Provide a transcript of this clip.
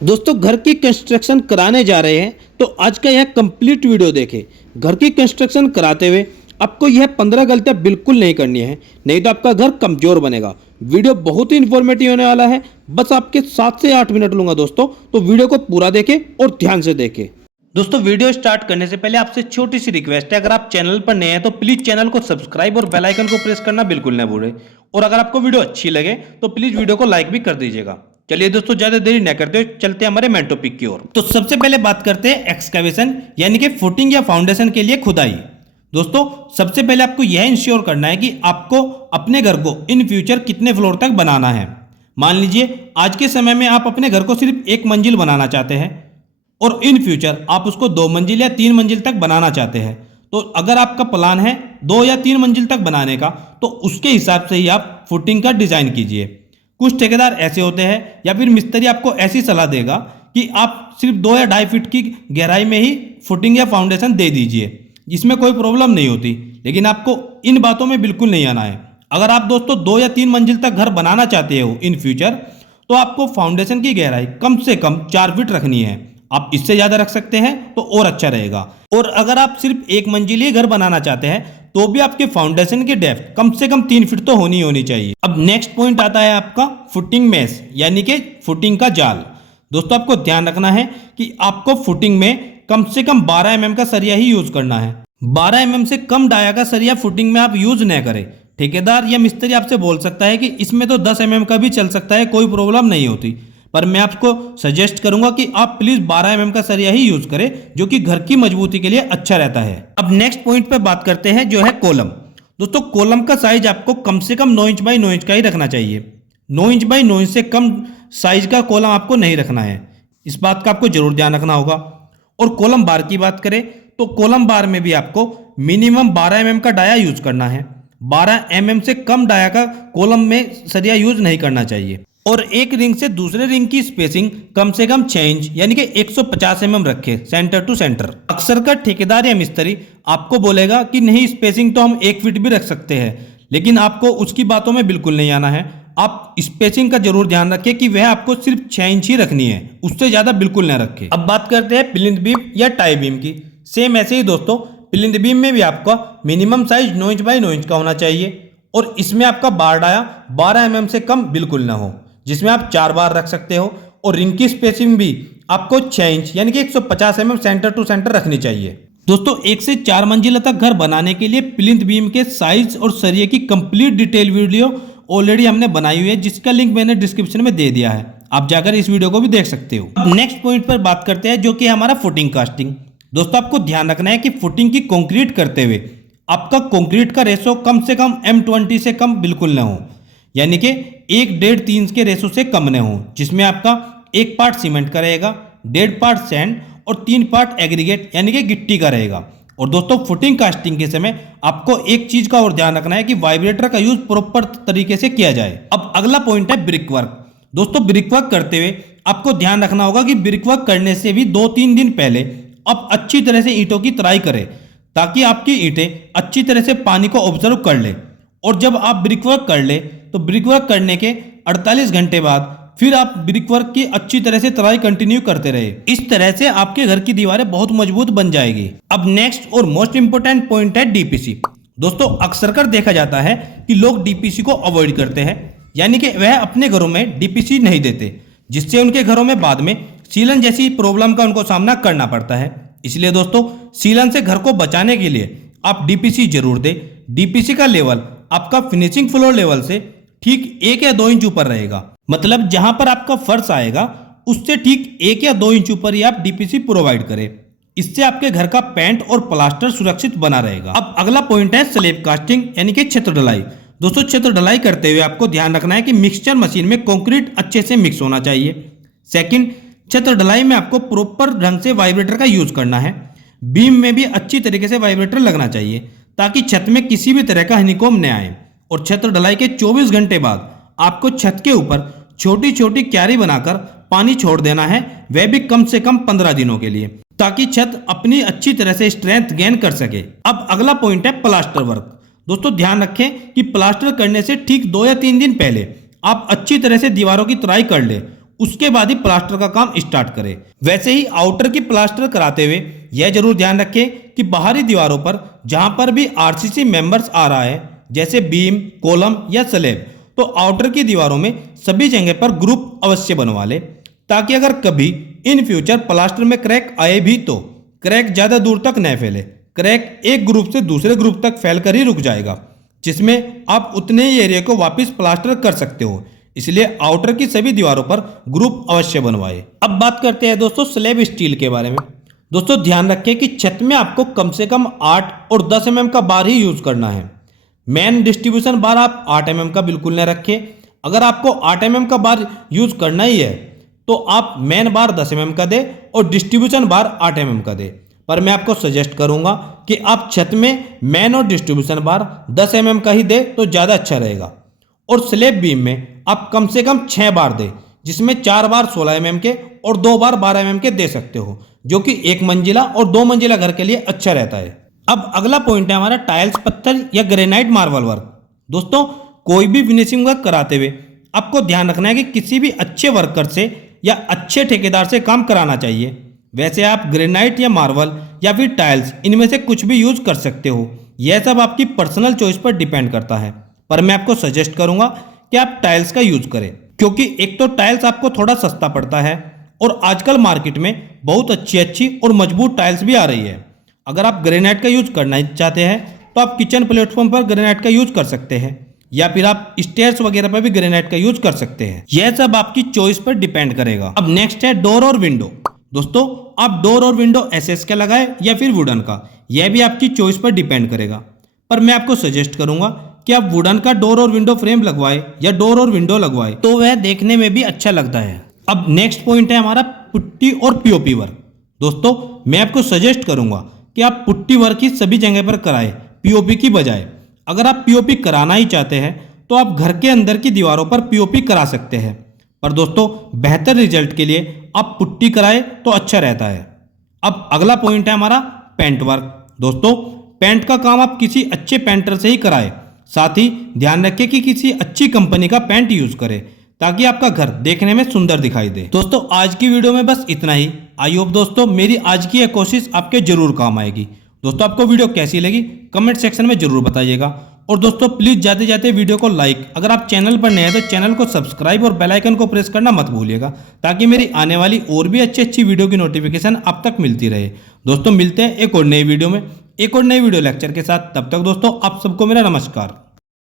दोस्तों घर की कंस्ट्रक्शन कराने जा रहे हैं तो आज का यह कंप्लीट वीडियो देखें। घर की कंस्ट्रक्शन कराते हुए आपको यह 15 गलतियां बिल्कुल नहीं करनी है, नहीं तो आपका घर कमजोर बनेगा। वीडियो बहुत ही इंफॉर्मेटिव होने वाला है, बस आपके 7 से 8 मिनट लूंगा दोस्तों, तो वीडियो को पूरा देखें और ध्यान से देखें। दोस्तों वीडियो स्टार्ट करने से पहले आपसे छोटी सी रिक्वेस्ट है, अगर आप चैनल पर नए हैं तो प्लीज चैनल को सब्सक्राइब और बेल आइकन को प्रेस करना बिल्कुल न भूलें, और अगर आपको वीडियो अच्छी लगे तो प्लीज वीडियो को लाइक भी कर दीजिएगा। चलिए दोस्तों ज्यादा देरी न करते हुए चलते हैं हमारे मेन टॉपिक की ओर। तो सबसे पहले बात करते हैं एक्सकैवेशन यानी कि फुटिंग या फाउंडेशन के लिए खुदाई। दोस्तों सबसे पहले आपको यह इंश्योर करना है कि आपको अपने घर को इन फ्यूचर कितने फ्लोर तक बनाना है। मान लीजिए आज के समय में आप अपने घर को सिर्फ 1 मंजिल बनाना चाहते हैं और इन फ्यूचर आप उसको 2 मंजिल या 3 मंजिल तक बनाना चाहते हैं, तो अगर आपका प्लान है 2 या 3 मंजिल तक बनाने का तो उसके हिसाब से ही आप फुटिंग का डिजाइन कीजिए। कुछ ठेकेदार ऐसे होते हैं या फिर मिस्त्री आपको ऐसी सलाह देगा कि आप सिर्फ 2 या 2.5 फीट की गहराई में ही फुटिंग या फाउंडेशन दे दीजिए, इसमें कोई प्रॉब्लम नहीं होती। लेकिन आपको इन बातों में बिल्कुल नहीं आना है। अगर आप दोस्तों 2 या 3 मंजिल तक घर बनाना चाहते हो इन फ्यूचर, तो आपको फाउंडेशन की गहराई कम से कम 4 फीट रखनी है। आप इससे ज्यादा रख सकते हैं तो और अच्छा रहेगा। और अगर आप सिर्फ 1 मंजिली घर बनाना चाहते हैं तो भी आपके फाउंडेशन की डेप्थ कम से कम 3 फीट तो होनी चाहिए। अब नेक्स्ट पॉइंट आता है आपका फुटिंग मेश यानी कि फुटिंग का जाल। दोस्तों आपको ध्यान रखना है कि आपको फुटिंग में कम से कम 12 mm का सरिया ही यूज करना है। 12 mm से कम डाया का सरिया फुटिंग में आप यूज न करें। ठेकेदार या मिस्त्री आपसे बोल सकता है कि इसमें तो 10 mm का भी चल सकता है, कोई प्रॉब्लम नहीं होती, पर मैं आपको सजेस्ट करूंगा कि आप प्लीज 12 mm का सरिया ही यूज करें, जो कि घर की मजबूती के लिए अच्छा रहता है। अब नेक्स्ट पॉइंट पे बात करते हैं जो है कॉलम। दोस्तों कॉलम का साइज आपको कम से कम 9 इंच बाई 9 इंच का ही रखना चाहिए। 9 इंच बाई 9 इंच से कम साइज का कॉलम आपको नहीं रखना है, इस बात का आपको जरूर ध्यान रखना होगा। और कॉलम बार की बात करें तो कॉलम बार में भी आपको मिनिमम 12 mm का डाया यूज करना है। 12 mm से कम डाया का कॉलम में सरिया यूज नहीं करना चाहिए। और एक रिंग से दूसरे रिंग की स्पेसिंग कम से कम 6 इंच यानी कि 150 mm रखे सेंटर टू सेंटर। अक्सर का ठेकेदार या मिस्त्री आपको बोलेगा कि नहीं स्पेसिंग तो हम 1 फीट भी रख सकते हैं, लेकिन आपको उसकी बातों में बिल्कुल नहीं आना है। आप स्पेसिंग का जरूर ध्यान रखें कि वह आपको सिर्फ 6 इंच ही रखनी है, उससे ज्यादा बिल्कुल न रखें। अब बात करते हैं प्लिंथ बीम या टाई बीम की। सेम ऐसे ही दोस्तों प्लिंथ बीम में भी आपका minimum size 9 inch by 9 inch का होना चाहिए और इसमें आपका बार डाया 12 mm से कम बिल्कुल ना हो, जिसमें आप 4 बार रख सकते हो। और रिंग की स्पेसिंग भी आपको 6 इंच यानी कि 150 mm सेंटर टू सेंटर रखनी चाहिए। दोस्तों 1 से 4 मंजिला तक घर बनाने के लिए प्लिंथ बीम के साइज और सरिये की कंप्लीट डिटेल वीडियो ऑलरेडी हमने बनाई हुई है, जिसका लिंक मैंने डिस्क्रिप्शन में दे दिया है, आप जाकर इस वीडियो को भी देख सकते हो। अब नेक्स्ट पॉइंट पर बात करते हैं जो कि हमारा फुटिंग कास्टिंग। दोस्तों आपको ध्यान रखना है कि फुटिंग की कंक्रीट करते हुए आपका कंक्रीट का रेशो कम से कम M20 से कम बिल्कुल ना हो, यानी कि 1.5-3 के रेशो से कम न हो, जिसमें आपका 1 पार्ट सीमेंट का रहेगा, 1.5 पार्ट सैंड और 3 पार्ट एग्रीगेट यानी कि गिट्टी का रहेगा। और दोस्तों फुटिंग कास्टिंग के समय आपको एक चीज का और ध्यान रखना है कि वाइब्रेटर का यूज प्रॉपर तरीके से किया जाए। अब अगला पॉइंट है ब्रिक वर्क। दोस्तों ब्रिक वर्क करते हुए आपको ध्यान रखना होगा कि ब्रिक वर्क करने से भी 2-3 दिन पहले आप अच्छी तरह से ईंटों की तराई करें, ताकि आपकी ईंटें अच्छी तरह से पानी को ऑब्जर्व कर ले। और जब आप ब्रिक वर्क कर ले तो ब्रिक वर्क करने के 48 घंटे बाद फिर आप ब्रिक वर्क की अच्छी तरह से तराई कंटिन्यू करते रहे। इस तरह से आपके घर की दीवारें बहुत मजबूत बन जाएगी। अब नेक्स्ट और मोस्ट इंपोर्टेंट पॉइंट है डीपीसी। दोस्तों अक्सर कर देखा जाता है कि लोग डीपीसी को अवॉइड करते हैं, यानी कि वह अपने घरों में डीपीसी नहीं देते, जिससे उनके घरों में बाद में सीलन जैसी प्रॉब्लम का उनको सामना करना पड़ता है। इसलिए दोस्तों सीलन से घर को बचाने के लिए आप डीपीसी जरूर दें। डीपीसी का लेवल आपका फिनिशिंग फ्लोर लेवल से ठीक 1 या 2 इंच ऊपर रहेगा, मतलब जहां पर आपका फर्श आएगा उससे ठीक 1 या 2 इंच ऊपर ही आप डीपीसी प्रोवाइड करें। इससे आपके घर का पेंट और प्लास्टर सुरक्षित बना रहेगा। अब अगला पॉइंट है स्लैब कास्टिंग यानी कि छत ढलाई। दोस्तों छत ढलाई करते हुए आपको ध्यान रखना है कि मिक्सचर मशीन में कंक्रीट अच्छे से मिक्स होना चाहिए। सेकंड, छत ढलाई में आपको प्रॉपर ढंग से वाइब्रेटर का यूज करना है। बीम में भी अच्छी तरीके से वाइब्रेटर लगना चाहिए ताकि छत में किसी भी तरह का हनीकॉम न आए। और छत ढलाई के 24 घंटे बाद आपको छत के ऊपर छोटी छोटी क्यारी बनाकर पानी छोड़ देना है, वह भी कम से कम 15 दिनों के लिए, ताकि छत अपनी अच्छी तरह से स्ट्रेंथ गेन कर सके। अब अगला पॉइंट है प्लास्टर वर्क। दोस्तों ध्यान रखें कि प्लास्टर करने से ठीक 2 या 3 दिन पहले आप अच्छी तरह से दीवारों की तराई कर ले उसके बाद ही प्लास्टर का काम स्टार्ट करें। वैसे ही आउटर की प्लास्टर कराते हुए यह जरूर ध्यान रखें कि बाहरी दीवारों पर जहां पर भी आरसीसी मेंबर्स आ रहा है, जैसे बीम, कॉलम या स्लैब, तो आउटर की दीवारों में सभी जगह पर ग्रुप अवश्य बनवा ले, ताकि अगर कभी इन फ्यूचर प्लास्टर में क्रैक आए भी तो क्रैक ज्यादा दूर तक न फैले। क्रैक एक ग्रुप से दूसरे ग्रुप तक फैलकर ही रुक जाएगा, जिसमें आप उतने ही एरिया को वापस प्लास्टर कर सकते हो। इसलिए आउटर की सभी दीवारों पर ग्रुप अवश्य बनवाए। अब बात करते हैं दोस्तों स्लैब स्टील के बारे में। दोस्तों ध्यान रखें कि छत में आपको कम से कम 8 और 10 mm का बार ही यूज करना है। मेन डिस्ट्रीब्यूशन बार आप 8 mm का बिल्कुल न रखें। अगर आपको 8 mm का बार यूज करना ही है तो आप मेन बार 10 mm का दे और डिस्ट्रीब्यूशन बार 8 mm का दे। पर मैं आपको सजेस्ट करूंगा कि आप छत में मेन और डिस्ट्रीब्यूशन बार 10 mm का ही दे तो ज़्यादा अच्छा रहेगा। और स्लैब बीम में आप कम से कम 6 बार दे, जिसमें 4 बार 16 mm के और 2 बार 12 mm के दे सकते हो, जो कि 1 मंजिला और 2 मंजिला घर के लिए अच्छा रहता है। अब अगला पॉइंट है हमारा टाइल्स पत्थर या ग्रेनाइट मार्बल वर्क। दोस्तों कोई भी फिनिशिंग वर्क कराते हुए आपको ध्यान रखना है कि किसी भी अच्छे वर्कर से या अच्छे ठेकेदार से काम कराना चाहिए। वैसे आप ग्रेनाइट या मार्बल या फिर टाइल्स इनमें से कुछ भी यूज कर सकते हो, यह सब आपकी पर्सनल चॉइस पर डिपेंड करता है। पर मैं आपको सजेस्ट करूंगा कि आप टाइल्स का यूज करें, क्योंकि एक तो टाइल्स आपको थोड़ा सस्ता पड़ता है और आजकल मार्केट में बहुत अच्छी और मजबूत टाइल्स भी आ रही है। अगर आप ग्रेनाइट का यूज करना चाहते हैं तो आप किचन प्लेटफॉर्म पर ग्रेनाइट का यूज कर सकते हैं, या फिर आप स्टेयर्स वगैरह पर भी ग्रेनाइट का यूज कर सकते हैं। यह सब आपकी चॉइस पर डिपेंड करेगा। अब नेक्स्ट है डोर और विंडो। दोस्तों आप डोर और विंडो एसएस का लगाए या फिर वुडन का, यह भी आपकी चॉइस पर डिपेंड करेगा। पर मैं आपको सजेस्ट करूंगा कि आप वुडन का डोर और विंडो फ्रेम लगवाए या डोर और विंडो लगवाए, तो वह देखने में भी अच्छा लगता है। अब नेक्स्ट पॉइंट है हमारा पुट्टी और पीओपी वर्क। दोस्तों मैं आपको सजेस्ट करूंगा कि आप पुट्टी वर्क ही सभी जगह पर कराए, पीओपी की बजाय। अगर आप पीओपी कराना ही चाहते हैं तो आप घर के अंदर की दीवारों पर पीओपी करा सकते हैं, पर दोस्तों बेहतर रिजल्ट के लिए आप पुट्टी कराए तो अच्छा रहता है। अब अगला पॉइंट है हमारा पेंट वर्क। दोस्तों पेंट का काम आप किसी अच्छे पेंटर से ही कराए, साथ ही ध्यान रखें कि किसी अच्छी कंपनी का पेंट यूज करें, ताकि आपका घर देखने में सुंदर दिखाई दे। दोस्तों आज की वीडियो में बस इतना ही। आई होप दोस्तों मेरी आज की यह कोशिश आपके जरूर काम आएगी। दोस्तों आपको वीडियो कैसी लगी कमेंट सेक्शन में जरूर बताइएगा। और दोस्तों प्लीज जाते जाते वीडियो को लाइक, अगर आप चैनल पर नए हैं तो चैनल को सब्सक्राइब और बेल आइकन को प्रेस करना मत भूलिएगा, ताकि मेरी आने वाली और भी अच्छी वीडियो की नोटिफिकेशन आप तक मिलती रहे। दोस्तों मिलते हैं एक और नई वीडियो में, एक और नई वीडियो लेक्चर के साथ। तब तक दोस्तों आप सबको मेरा नमस्कार।